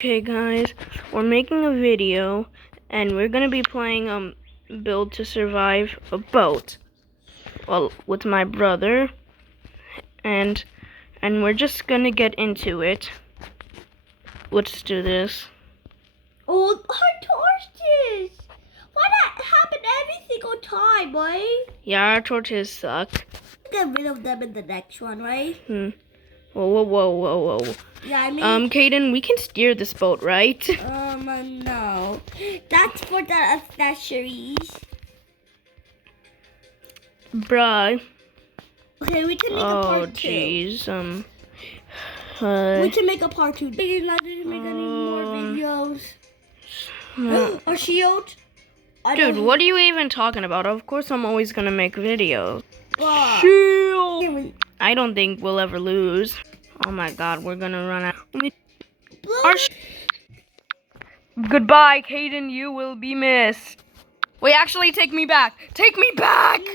Okay guys, we're making a video and we're gonna be playing Build to Survive a boat. Well, with my brother and we're just gonna get into it. Let's do this. Oh, our torches! Why that happen every single time, right? Yeah, our torches suck. Get rid of them in the next one, right? Whoa. Yeah, I mean, Caden, we can steer this boat, right? no. That's for the accessories. Bruh. Okay, we can make a Oh, part two. jeez. We can make a part two. We're not going to make any more videos. Our shield. Dude, what are you even talking about? Of course I'm always gonna make videos. Wow. Shield! I don't think we'll ever lose. Oh my god, we're gonna run out. Goodbye, Caden, you will be missed. Wait, actually, take me back. Take me back! No.